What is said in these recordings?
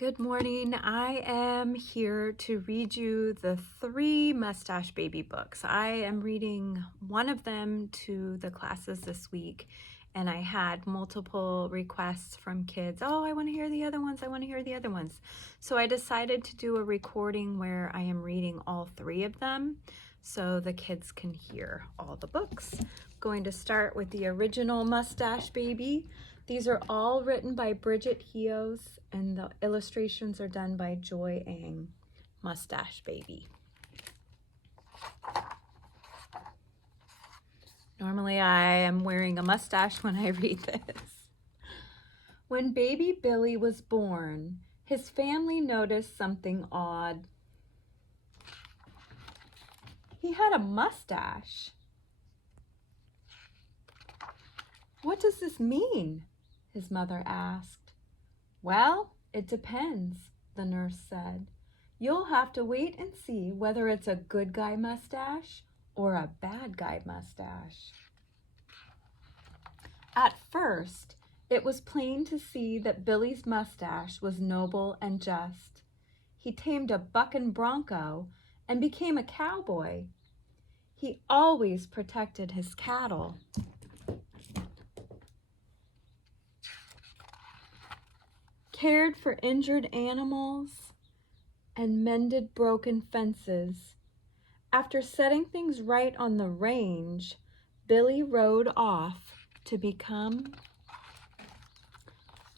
Good morning. I am here to read you the 3 Mustache Baby books. I am reading one of them to the classes this week, and I had multiple requests from kids. Oh, I want to hear the other ones. I want to hear the other ones. So I decided to do a recording where I am reading all 3 of them so the kids can hear all the books. I'm going to start with the original Mustache Baby. These are all written by Bridget Heos, and the illustrations are done by Joy Ang. Mustache Baby. Normally I am wearing a mustache when I read this. When baby Billy was born, his family noticed something odd. He had a mustache. What does this mean? His mother asked. Well, it depends, the nurse said. You'll have to wait and see whether it's a good guy mustache or a bad guy mustache. At first, it was plain to see that Billy's mustache was noble and just. He tamed a bucking bronco and became a cowboy. He always protected his cattle. Cared for injured animals, and mended broken fences. After setting things right on the range, Billy rode off to become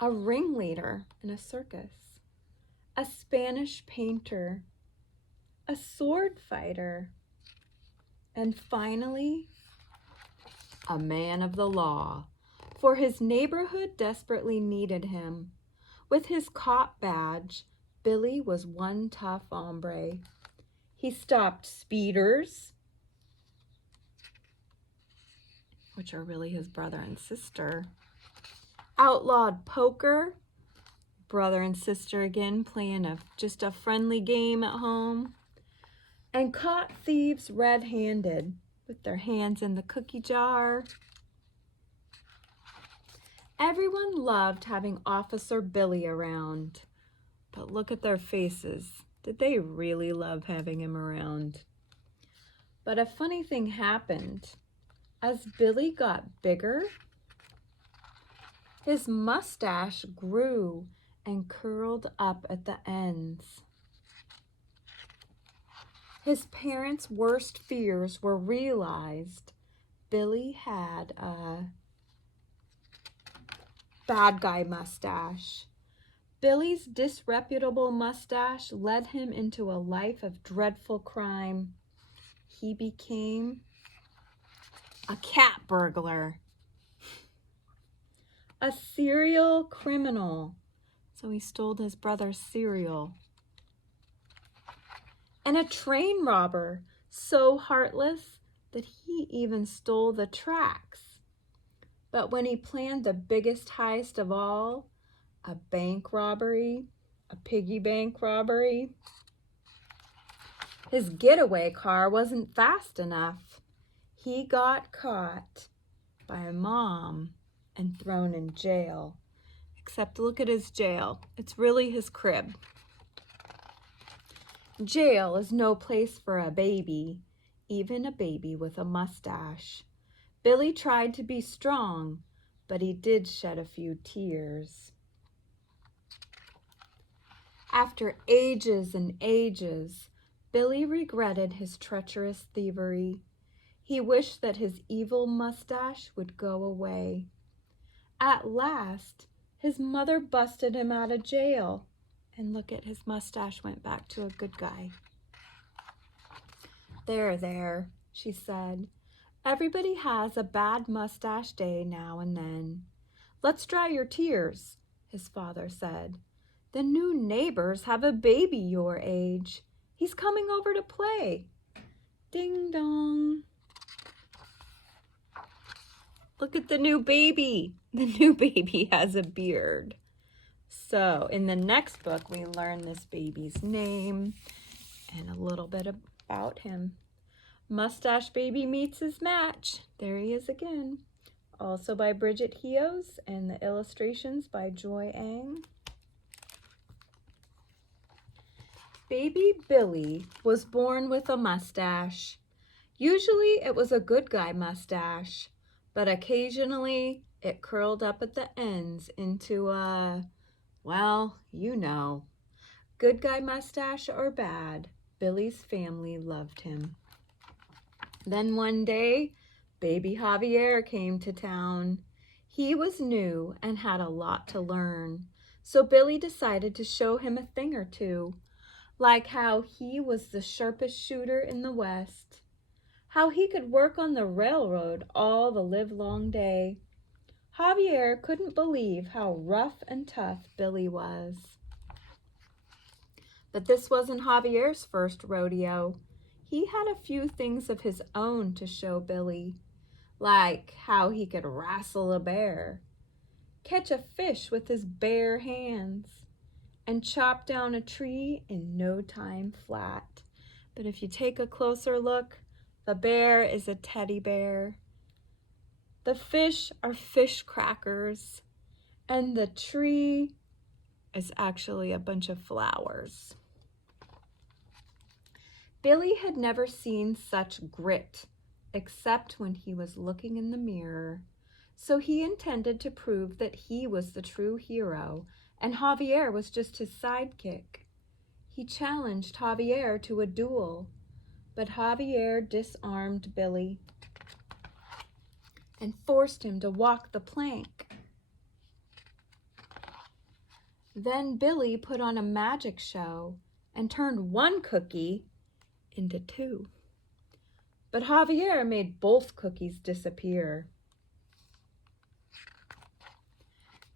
a ringleader in a circus, a Spanish painter, a sword fighter, and finally, a man of the law, for his neighborhood desperately needed him. With his cop badge, Billy was one tough hombre. He stopped speeders, which are really his brother and sister, outlawed poker, brother and sister again playing just a friendly game at home, and caught thieves red-handed with their hands in the cookie jar. Everyone loved having Officer Billy around, but look at their faces. Did they really love having him around? But a funny thing happened. As Billy got bigger, his mustache grew and curled up at the ends. His parents' worst fears were realized. Billy had a bad guy mustache. Billy's disreputable mustache led him into a life of dreadful crime. He became a cat burglar, a serial criminal, so he stole his brother's cereal, and a train robber, so heartless that he even stole the tracks. But when he planned the biggest heist of all, a bank robbery, a piggy bank robbery, his getaway car wasn't fast enough. He got caught by a mom and thrown in jail. Except look at his jail. It's really his crib. Jail is no place for a baby, even a baby with a mustache. Billy tried to be strong, but he did shed a few tears. After ages and ages, Billy regretted his treacherous thievery. He wished that his evil mustache would go away. At last, his mother busted him out of jail, and look at his mustache went back to a good guy. There, she said. Everybody has a bad mustache day now and then. Let's dry your tears, his father said. The new neighbors have a baby your age. He's coming over to play. Ding dong. Look at the new baby. The new baby has a beard. So in the next book, we learn this baby's name and a little bit about him. Mustache Baby meets his match. There he is again. Also by Bridget Heos, and the illustrations by Joy Ang. Baby Billy was born with a mustache. Usually it was a good guy mustache, but occasionally it curled up at the ends into a, well, you know. Good guy mustache or bad, Billy's family loved him. Then one day, baby Javier came to town. He was new and had a lot to learn, so Billy decided to show him a thing or two, like how he was the sharpest shooter in the West, how he could work on the railroad all the livelong day. Javier couldn't believe how rough and tough Billy was. But this wasn't Javier's first rodeo. He had a few things of his own to show Billy, like how he could wrestle a bear, catch a fish with his bare hands, and chop down a tree in no time flat. But if you take a closer look, the bear is a teddy bear. The fish are fish crackers, and the tree is actually a bunch of flowers. Billy had never seen such grit, except when he was looking in the mirror, so he intended to prove that he was the true hero and Javier was just his sidekick. He challenged Javier to a duel, but Javier disarmed Billy and forced him to walk the plank. Then Billy put on a magic show and turned one cookie into two. But Javier made both cookies disappear.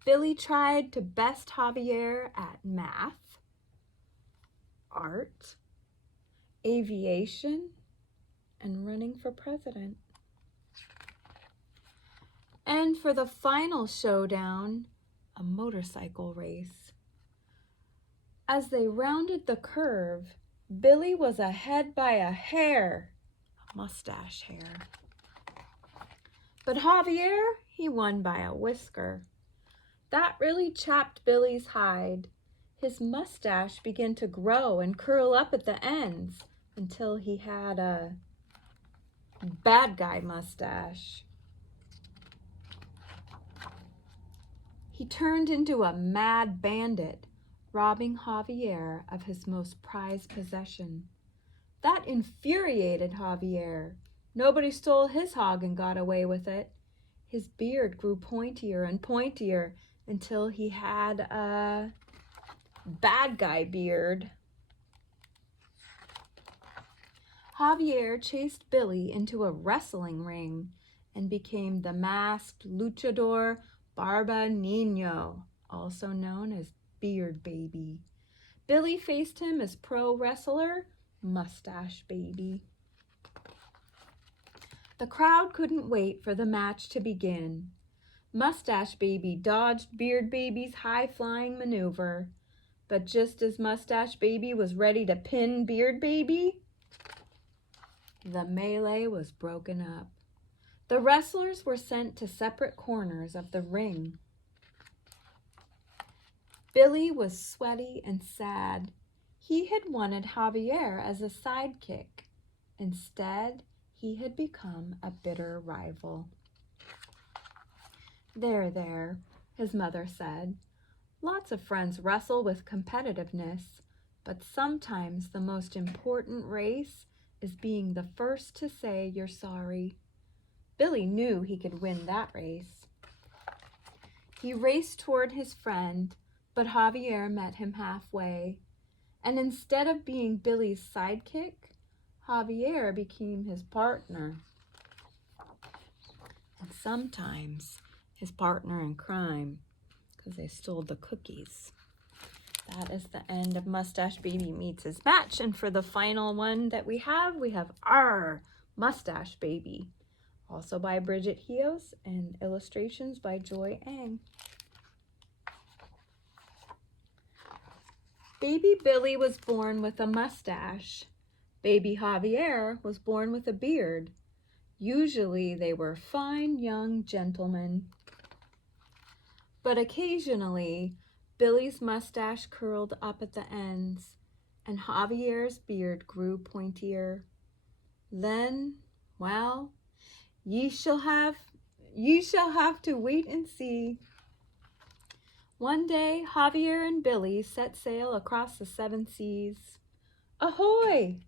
Billy tried to best Javier at math, art, aviation, and running for president. And for the final showdown, a motorcycle race. As they rounded the curve, Billy was ahead by a hair, a mustache hair. But Javier, he won by a whisker. That really chapped Billy's hide. His mustache began to grow and curl up at the ends until he had a bad guy mustache. He turned into a mad bandit, robbing Javier of his most prized possession. That infuriated Javier. Nobody stole his hog and got away with it. His beard grew pointier and pointier until he had a bad guy beard. Javier chased Billy into a wrestling ring and became the masked luchador Barba Niño, also known as Beard Baby. Billy faced him as pro wrestler Mustache Baby. The crowd couldn't wait for the match to begin. Mustache Baby dodged Beard Baby's high-flying maneuver, but just as Mustache Baby was ready to pin Beard Baby, the melee was broken up. The wrestlers were sent to separate corners of the ring. Billy was sweaty and sad. He had wanted Javier as a sidekick. Instead, he had become a bitter rival. There, his mother said. Lots of friends wrestle with competitiveness, but sometimes the most important race is being the first to say you're sorry. Billy knew he could win that race. He raced toward his friend, but Javier met him halfway, and instead of being Billy's sidekick, Javier became his partner. And sometimes his partner in crime, because they stole the cookies. That is the end of Mustache Baby Meets His Match. And for the final one that we have Arrr, Mustache Baby. Also by Bridget Heos and illustrations by Joy Ang. Baby Billy was born with a mustache. Baby Javier was born with a beard. Usually they were fine young gentlemen. But occasionally, Billy's mustache curled up at the ends, and Javier's beard grew pointier. Then, well, ye shall have to wait and see. One day, Javier and Billy set sail across the 7 seas. Ahoy!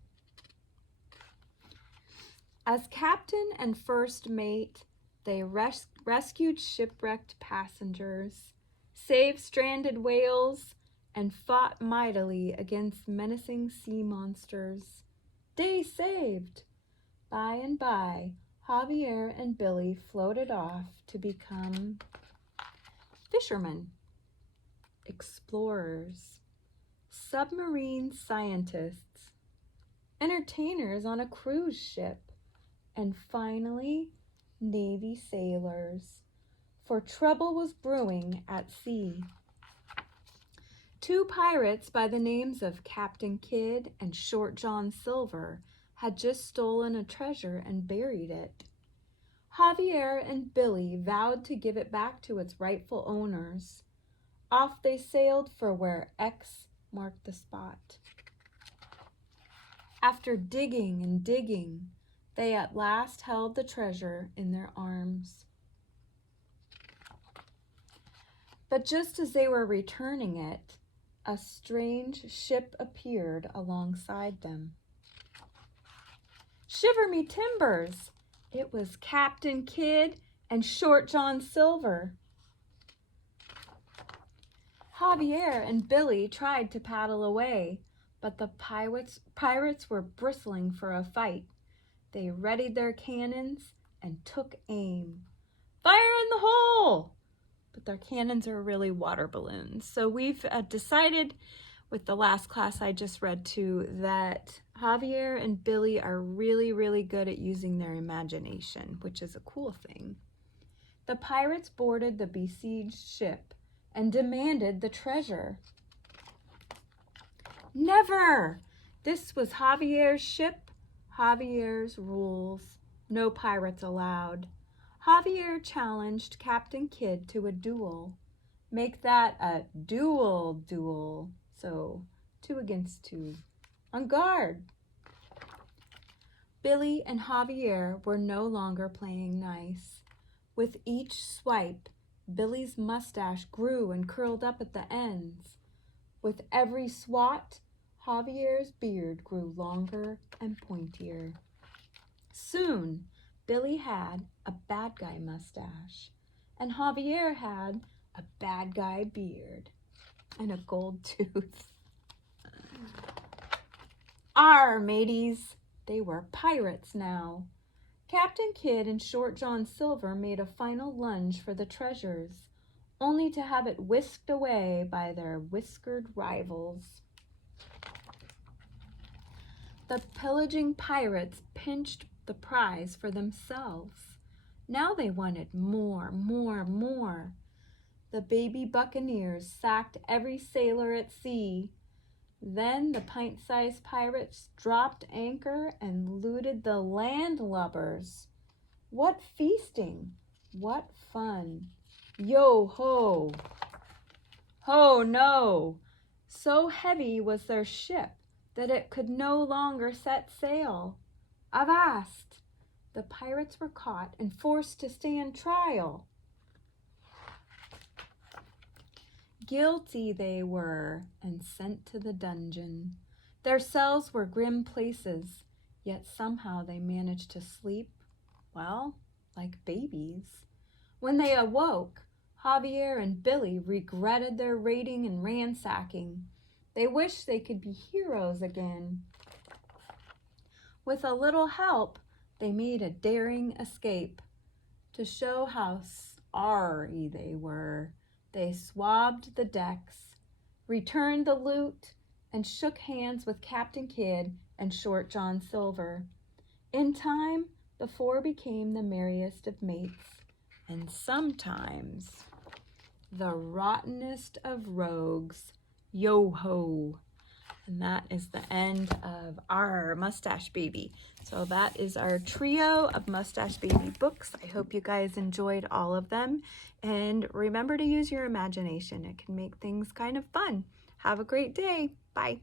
As captain and first mate, they rescued shipwrecked passengers, saved stranded whales, and fought mightily against menacing sea monsters. Day saved! By and by, Javier and Billy floated off to become fishermen, explorers, submarine scientists, entertainers on a cruise ship, and finally, Navy sailors, for trouble was brewing at sea. 2 pirates by the names of Captain Kidd and Short John Silver had just stolen a treasure and buried it. Javier and Billy vowed to give it back to its rightful owners. Off they sailed for where X marked the spot. After digging and digging, they at last held the treasure in their arms. But just as they were returning it, a strange ship appeared alongside them. Shiver me timbers! It was Captain Kidd and Short John Silver. Javier and Billy tried to paddle away, but the pirates were bristling for a fight. They readied their cannons and took aim. Fire in the hole! But their cannons are really water balloons. So we've decided with the last class I just read to that Javier and Billy are really, really good at using their imagination, which is a cool thing. The pirates boarded the besieged ship and demanded the treasure. Never! This was Javier's ship, Javier's rules. No pirates allowed. Javier challenged Captain Kidd to a duel. Make that a duel. So 2 against 2. On guard! Billy and Javier were no longer playing nice. With each swipe, Billy's mustache grew and curled up at the ends. With every swat, Javier's beard grew longer and pointier. Soon, Billy had a bad guy mustache, and Javier had a bad guy beard and a gold tooth. Arr, mateys! They were pirates now. Captain Kidd and Short John Silver made a final lunge for the treasures, only to have it whisked away by their whiskered rivals. The pillaging pirates pinched the prize for themselves. Now they wanted more. The baby buccaneers sacked every sailor at sea. Then the pint-sized pirates dropped anchor and looted the landlubbers. What feasting! What fun! Yo-ho! Ho no! So heavy was their ship that it could no longer set sail. Avast! The pirates were caught and forced to stand trial. Guilty they were and sent to the dungeon. Their cells were grim places, yet somehow they managed to sleep, well, like babies. When they awoke, Javier and Billy regretted their raiding and ransacking. They wished they could be heroes again. With a little help, they made a daring escape. To show how sorry they were, they swabbed the decks, returned the loot, and shook hands with Captain Kidd and Short John Silver. In time, the 4 became the merriest of mates, and sometimes the rottenest of rogues. Yo-ho! And that is the end of our Mustache Baby. So that is our trio of Mustache Baby books. I hope you guys enjoyed all of them. And remember to use your imagination. It can make things kind of fun. Have a great day. Bye.